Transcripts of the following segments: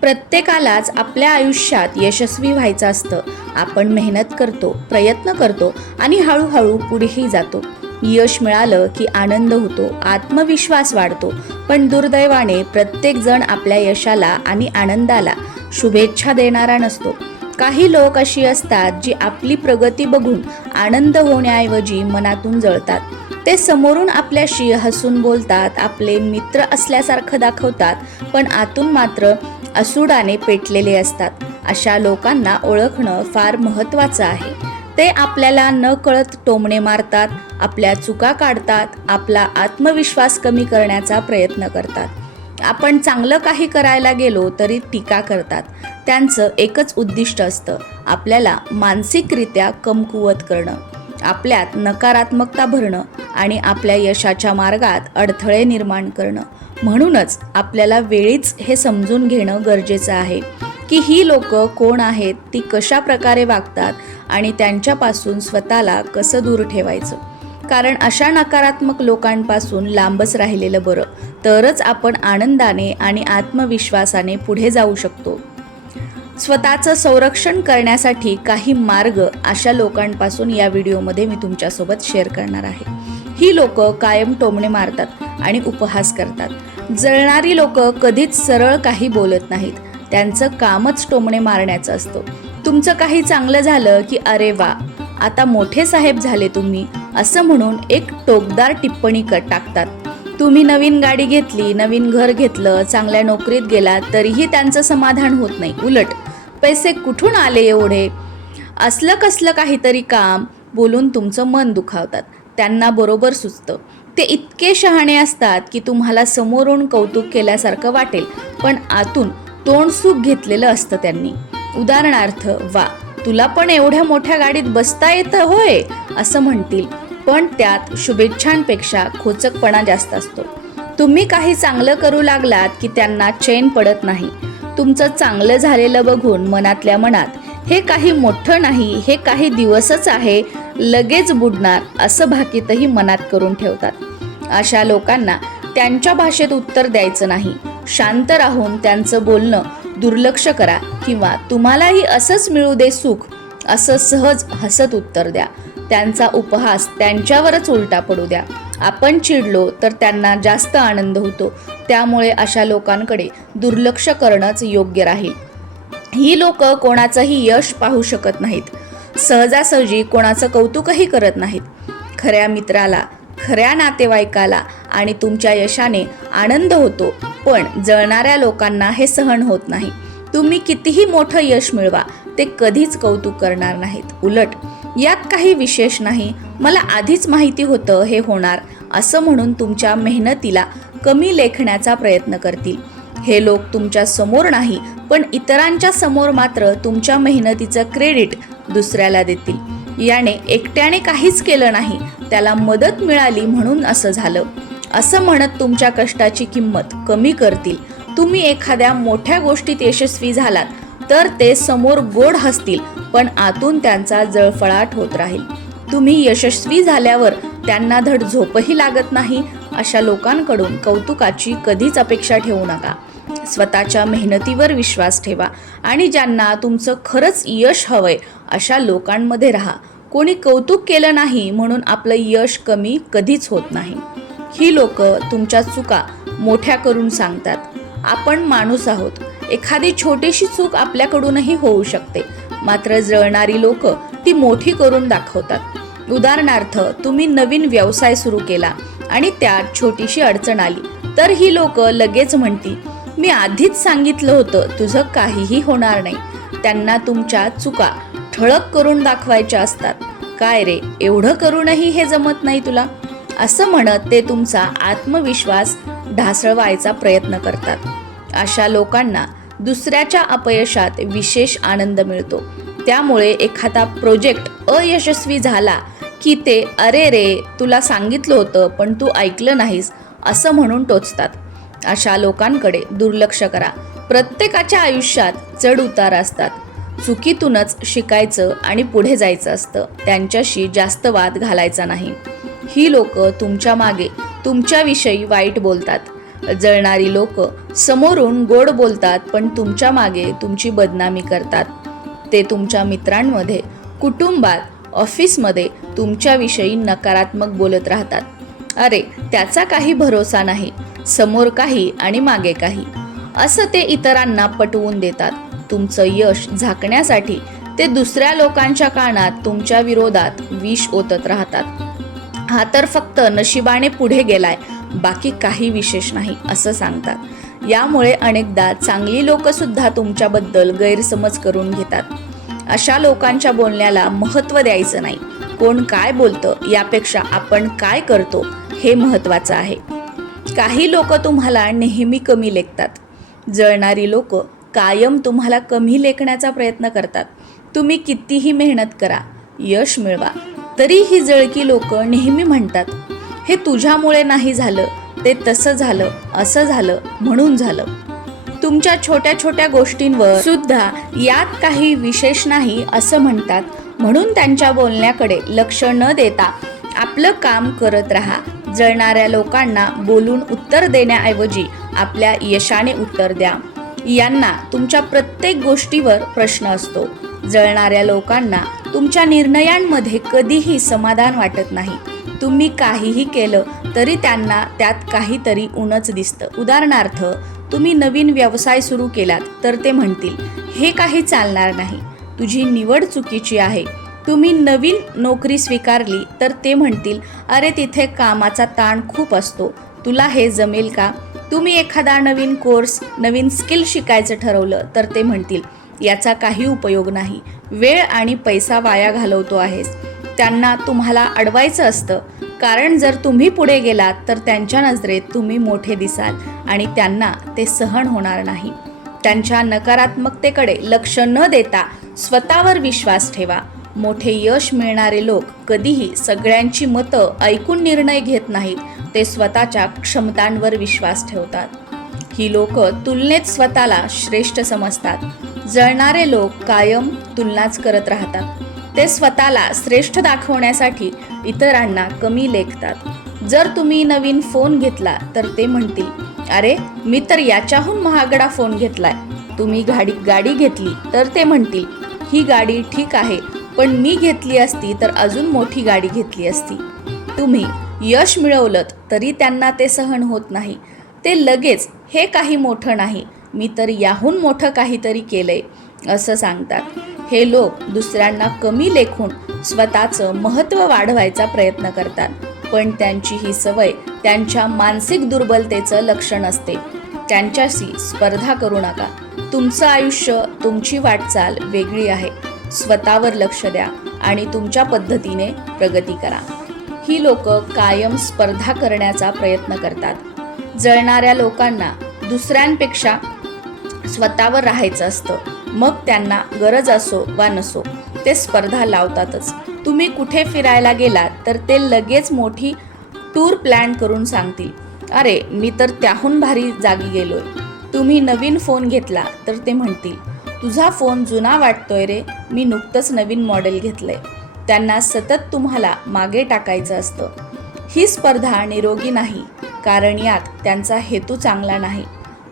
प्रत्येकालाच आपल्या आयुष्यात यशस्वी व्हायचं असतं. आपण मेहनत करतो प्रयत्न करतो आणि हळूहळू पुढेही जातो. यश मिळालं की आनंद होतो आत्मविश्वास वाढतो. पण दुर्दैवाने प्रत्येकजण आपल्या यशाला आणि आनंदाला शुभेच्छा देणारा नसतो. काही लोक अशी असतात जी आपली प्रगती बघून आनंद होण्याऐवजी मनातून जळतात. ते समोरून आपल्याशी हसून बोलतात आपले मित्र असल्यासारखं दाखवतात पण आतून मात्र असुडाने पेटलेले असतात. अशा लोकांना ओळखणं फार महत्त्वाचं आहे. ते आपल्याला न कळत टोमणे मारतात आपल्या चुका काढतात आपला आत्मविश्वास कमी करण्याचा प्रयत्न करतात. आपण चांगलं काही करायला गेलो तरी टीका करतात. त्यांचं एकच उद्दिष्ट असतं आपल्याला मानसिकरित्या कमकुवत करणं. आपल्यात नकारात्मकता भरणं आणि आपल्या यशाच्या मार्गात अडथळे निर्माण करणं. म्हणूनच आपल्याला वेळीच हे समजून घेणं गरजेचं आहे की ही लोक कोण आहेत ती कशा प्रकारे वागतात आणि त्यांच्यापासून स्वतःला कसं दूर ठेवायचं. कारण अशा नकारात्मक लोकांपासून लांबच राहिलेलं बरं तरच आपण आनंदाने आणि आत्मविश्वासाने पुढे जाऊ शकतो. स्वतःचं संरक्षण करण्यासाठी काही मार्ग अशा लोकांपासून या व्हिडिओमध्ये मी तुमच्यासोबत शेअर करणार आहे. ही लोक कायम टोमणे मारतात आणि उपहास करतात. जळणारी लोक कधीच सरळ काही बोलत नाहीत. त्यांचं कामच टोमणे मारण्याचं असतं. तुमचं काही चांगलं झालं की अरे वा आता मोठे साहेब झाले तुम्ही असं म्हणून एक टोकदार टिप्पणी क टाकतात. तुम्ही नवीन गाडी घेतली नवीन घर घेतलं चांगल्या नोकरीत गेलात तरीही त्यांचं समाधान होत नाही. उलट पैसे कुठून आले एवढे? असलं कसलं काहीतरी काम बोलून तुमचं मन दुखावतात. त्यांना बरोबर सुचतं. ते इतके शहाणे असतात की तुम्हाला समोरून कौतुक केल्यासारखं वाटेल. पण आतून तोंडसुख घेतलेलं असतं त्यांनी. उदाहरणार्थ वा तुला पण एवढ्या मोठ्या गाडीत बसता येतं होय? असं म्हणतील. पण त्यात शुभेच्छांपेक्षा खोचकपणा जास्त असतो. तुम्ही काही चांगलं करू लागलात की त्यांना चैन पडत नाही. तुमचं चांगलं झालेलं बघून मनातल्या मनात हे काही मोठं नाही हे काही दिवसच आहे लगेच बुडणार असं भाकीतही मनात करून ठेवतात. अशा लोकांना त्यांच्या भाषेत उत्तर द्यायचं नाही. शांत राहून त्यांचं बोलणं दुर्लक्ष करा किंवा तुम्हालाही असंच मिळू दे सुख असं सहज हसत उत्तर द्या. त्यांचा उपहास त्यांच्यावरच उलटा पडू द्या. आपण चिडलो तर त्यांना जास्त आनंद होतो. त्यामुळे अशा लोकांकडे दुर्लक्ष करणंच योग्य राहील. ही लोक कोणाचंही यश पाहू शकत नाहीत. सहजासहजी कोणाचं कौतुकही करत नाहीत. खऱ्या मित्राला खऱ्या नातेवाईकाला आणि तुमच्या यशाने आनंद होतो. पण जळणाऱ्या लोकांना हे सहन होत नाही. तुम्ही कितीही मोठं यश मिळवा ते कधीच कौतुक करणार नाहीत. उलट यात काही विशेष नाही. मला आधीच माहिती होतं हे होणार असं म्हणून तुमच्या मेहनतीला कमी लेखण्याचा प्रयत्न करतील. हे लोक तुमच्यासमोर नाही पण इतरांच्या समोर मात्र तुमच्या मेहनतीचं क्रेडिट दुसऱ्याला देतील. याने एकट्याने काहीच केलं नाही त्याला मदत मिळाली म्हणून असं झालं. असं म्हणत तुमच्या कष्टाची किंमत कमी करतील. तुम्ही एखाद्या मोठ्या गोष्टीत यशस्वी झालात तर ते समोर गोड हसतील पण आतून त्यांचा जळफळाट होत राहील. तुम्ही यशस्वी झाल्यावर त्यांना धड झोपही लागत नाही अशा लोकांकडून कौतुकाची कधीच अपेक्षा ठेवू नका. स्वतःच्या मेहनतीवर विश्वास ठेवा आणि ज्यांना तुमचं खरंच यश हवंय अशा लोकांमध्ये राहा. कोणी कौतुक केलं नाही म्हणून आपलं यश कमी कधीच होत नाही. ही लोक तुमच्या चुका मोठ्या करून सांगतात. आपण माणूस आहोत. एखादी छोटीशी चूक आपल्याकडूनही होऊ शकते. मात्र जळणारी लोक ती मोठी करून दाखवतात. उदाहरणार्थ तुम्ही नवीन व्यवसाय सुरू केला आणि त्यात छोटीशी अडचण आली. तर ही लोक लगेच म्हणतील मी आधीच सांगितलं होतं तुझं काहीही होणार नाही. त्यांना तुमच्या चुका ठळक करून दाखवायच्या असतात. काय रे एवढं करूनही हे जमत नाही तुला? असं म्हणत ते तुमचा आत्मविश्वास ढासळवायचा प्रयत्न करतात. अशा लोकांना दुसऱ्याच्या अपयशात विशेष आनंद मिळतो. त्यामुळे एखादा प्रोजेक्ट अयशस्वी झाला की ते अरे रे तुला सांगितलं होतं पण तू ऐकलं नाहीस असं म्हणून टोचतात. अशा लोकांकडे दुर्लक्ष करा. प्रत्येकाच्या आयुष्यात चढ उतार असतात. चुकीतूनच शिकायचं आणि पुढे जायचं असतं. त्यांच्याशी जास्त वाद घालायचा नाही. ही लोक तुमच्या मागे तुमच्याविषयी वाईट बोलतात. जळणारी लोक समोरून गोड बोलतात पण तुमच्या मागे तुमची बदनामी करतात. ते तुमच्या मित्रांमध्ये कुटुंबात ऑफिसमध्ये तुमच्याविषयी नकारात्मक बोलत राहतात. अरे त्याचा काही भरोसा नाही. समोर काही आणि मागे काही. असं ते इतरांना पटवून देतात. तुमचं यश झाकण्यासाठी ते दुसऱ्या लोकांच्या कानात तुमच्या विरोधात विष ओतत राहतात. हा तर फक्त नशिबाने पुढे गेलाय बाकी काही विशेष नाही असं सांगतात. यामुळे अनेकदा चांगली लोकसुद्धा तुमच्याबद्दल गैरसमज करून घेतात. अशा लोकांच्या बोलण्याला महत्त्व द्यायचं नाही. कोण काय बोलतं यापेक्षा आपण काय करतो हे महत्त्वाचं आहे. काही लोक तुम्हाला नेहमी कमी लेखतात. जळणारी लोक कायम तुम्हाला कमी लेखण्याचा प्रयत्न करतात. तुम्ही कितीही मेहनत करा यश मिळवा. तरी ही जळकी लोक नेहमी म्हणतात हे तुझ्यामुळे नाही झालं ते तसं झालं असं झालं म्हणून झालं. तुमच्या छोट्या छोट्या गोष्टींवर सुद्धा यात काही विशेष नाही असं म्हणतात. म्हणून त्यांच्या बोलण्याकडे लक्ष न देता आपलं काम करत राहा. जळणाऱ्या लोकांना बोलून उत्तर देण्याऐवजी आपल्या यशाने उत्तर द्या. यांना तुमच्या प्रत्येक गोष्टीवर प्रश्न असतो. जळणाऱ्या लोकांना तुमच्या निर्णयांमध्ये कधीही समाधान वाटत नाही. तुम्ही काहीही केलं तरी त्यांना त्यात काहीतरी उणच दिसतं. उदाहरणार्थ तुम्ही नवीन व्यवसाय सुरू केलात तर ते म्हणतील हे काही चालणार नाही. तुझी निवड चुकीची आहे. तुम्ही नवीन नोकरी स्वीकारली तर ते म्हणतील अरे तिथे कामाचा ताण खूप असतो. तुला हे जमेल का? तुम्ही एखादा नवीन कोर्स नवीन स्किल शिकायचं ठरवलं तर ते म्हणतील याचा काही उपयोग नाही. वेळ आणि पैसा वाया घालवतो आहेस. त्यांना तुम्हाला अडवायचं असतं. कारण जर तुम्ही पुढे गेलात तर त्यांच्या नजरेत तुम्ही मोठे दिसाल आणि त्यांना ते सहन होणार नाही. त्यांच्या नकारात्मकतेकडे लक्ष न देता स्वतःवर विश्वास ठेवा. मोठे यश मिळणारे लोक कधीही सगळ्यांची मतं ऐकून निर्णय घेत नाहीत. ते स्वतःच्या क्षमतांवर विश्वास ठेवतात. ही लोक तुलनेत स्वतःला श्रेष्ठ समजतात. जळणारे लोक कायम तुलनाच करत राहतात. ते स्वतःला श्रेष्ठ दाखवण्यासाठी इतरांना कमी लेखतात. जर तुम्ही नवीन फोन घेतला तर ते म्हणतील अरे मी तर याच्याहून महागडा फोन घेतलाय. तुम्ही गाडी गाडी घेतली तर ते म्हणतील ही गाडी ठीक आहे पण मी घेतली असती तर अजून मोठी गाडी घेतली असती. तुम्ही यश मिळवलं तरी त्यांना ते सहन होत नाही. ते लगेच हे काही मोठं नाही मी तर याहून मोठं काहीतरी केलंय असं सांगतात. हे लोक दुसऱ्यांना कमी लेखून स्वतःचं महत्त्व वाढवायचा प्रयत्न करतात. पण त्यांची ही सवय त्यांच्या मानसिक दुर्बलतेचं लक्षण असते. त्यांच्याशी स्पर्धा करू नका. तुमचं आयुष्य तुमची वाटचाल वेगळी आहे. स्वतःवर लक्ष द्या आणि तुमच्या पद्धतीने प्रगती करा. ही लोक कायम स्पर्धा करण्याचा प्रयत्न करतात. जळणाऱ्या लोकांना दुसऱ्यांपेक्षा स्वतःवर राहायचं असतं. मग त्यांना गरज असो वा नसो ते स्पर्धा लावतातच. तुम्ही कुठे फिरायला गेलात तर ते लगेच मोठी टूर प्लॅन करून सांगतील. अरे मी तर त्याहून भारी जागी गेलोय. तुम्ही नवीन फोन घेतला तर ते म्हणतील तुझा फोन जुना वाटतोय रे. मी नुकतंच नवीन मॉडेल घेतलंय. त्यांना सतत तुम्हाला मागे टाकायचं असतं. ही स्पर्धा निरोगी नाही कारण यात त्यांचा हेतू चांगला नाही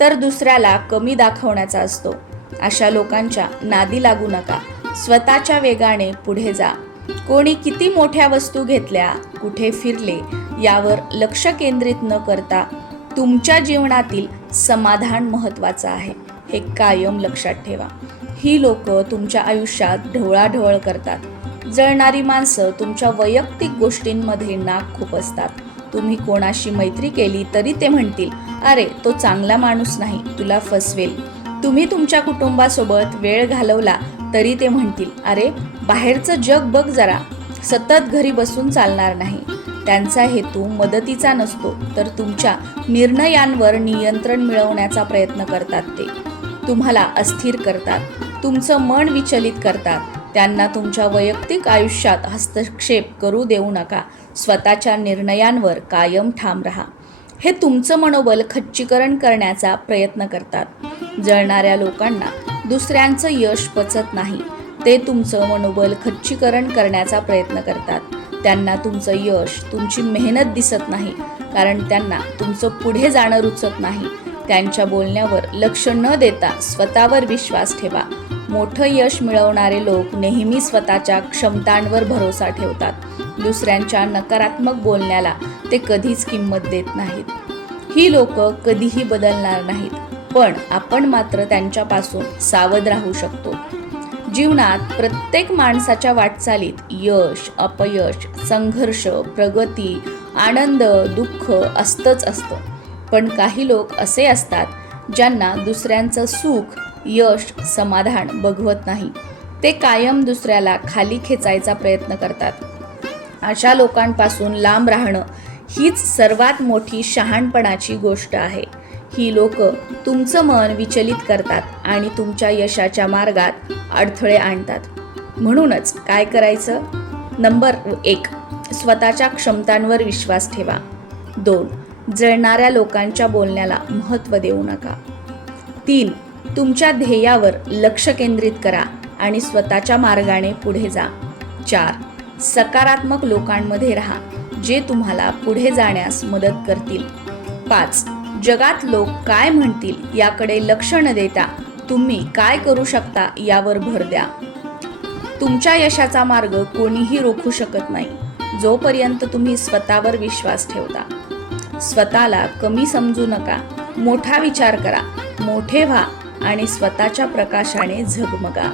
तर दुसऱ्याला कमी दाखवण्याचा असतो. अशा लोकांच्या नादी लागू नका. स्वतःच्या वेगाने पुढे जा. कोणी किती मोठ्या वस्तू घेतल्या कुठे फिरले यावर लक्ष केंद्रित न करता तुमच्या जीवनातील समाधान महत्त्वाचं आहे. हे कायम लक्षात ठेवा. ही लोक तुमच्या आयुष्यात ढवळाढवळ करतात. जळणारी माणसं तुमच्या वैयक्तिक गोष्टींमध्ये नाक खूप असतात तुम्ही कोणाशी मैत्री केली तरी ते म्हणतील अरे तो चांगला माणूस नाही तुला फसवेल. तुम्ही तुमच्या कुटुंबासोबत वेळ घालवला तरी ते म्हणतील अरे बाहेरचं जग बघ जरा. सतत घरी बसून चालणार नाही. त्यांचा हेतू मदतीचा नसतो तर तुमच्या निर्णयांवर नियंत्रण मिळवण्याचा प्रयत्न करतात ते. तुम्हाला अस्थिर करतात. तुमचं मन विचलित करतात. त्यांना तुमच्या वैयक्तिक आयुष्यात हस्तक्षेप करू देऊ नका. स्वतःच्या निर्णयांवर कायम ठाम राहा. हे तुमचं मनोबल खच्चीकरण करण्याचा प्रयत्न करतात. जळणाऱ्या लोकांना दुसऱ्यांचं यश पचत नाही. ते तुमचं मनोबल खच्चीकरण करण्याचा प्रयत्न करतात. त्यांना तुमचं यश तुमची मेहनत दिसत नाही. कारण त्यांना तुमचं पुढे जाणं रुचत नाही. त्यांच्या बोलण्यावर लक्ष न देता स्वतःवर विश्वास ठेवा. मोठं यश मिळवणारे लोक नेहमी स्वतःच्या क्षमतांवर भरोसा ठेवतात. दुसऱ्यांच्या नकारात्मक बोलण्याला ते कधीच किंमत देत नाहीत. ही लोक कधीही बदलणार नाहीत पण आपण मात्र त्यांच्यापासून सावध राहू शकतो. जीवनात प्रत्येक माणसाच्या वाटचालीत यश अपयश संघर्ष प्रगती आनंद दुःख असतंच असतं. पण काही लोक असे असतात ज्यांना दुसऱ्यांचं सुख यश समाधान बघवत नाही. ते कायम दुसऱ्याला खाली खेचायचा प्रयत्न करतात. अशा लोकांपासून लांब राहणं हीच सर्वात मोठी शहाणपणाची गोष्ट आहे. ही लोक तुमचं मन विचलित करतात आणि तुमच्या यशाच्या मार्गात अडथळे आणतात. म्हणूनच काय करायचं? नंबर एक स्वतःच्या क्षमतांवर विश्वास ठेवा. दोन जळणाऱ्या लोकांच्या बोलण्याला महत्त्व देऊ नका. तीन तुमच्या ध्येयावर लक्ष केंद्रित करा आणि स्वतःच्या मार्गाने पुढे जा. चार सकारात्मक लोकांमध्ये राहा जे तुम्हाला पुढे जाण्यास मदत करतील. पाच जगात लोक काय म्हणतील याकडे लक्ष न देता तुम्ही काय करू शकता यावर भर द्या. तुमच्या यशाचा मार्ग कोणीही रोखू शकत नाही जोपर्यंत तुम्ही स्वतःवर विश्वास ठेवता. स्वतःला कमी समजू नका मोठा विचार करा मोठे व्हा आणि स्वतःच्या प्रकाशाने झगमगा.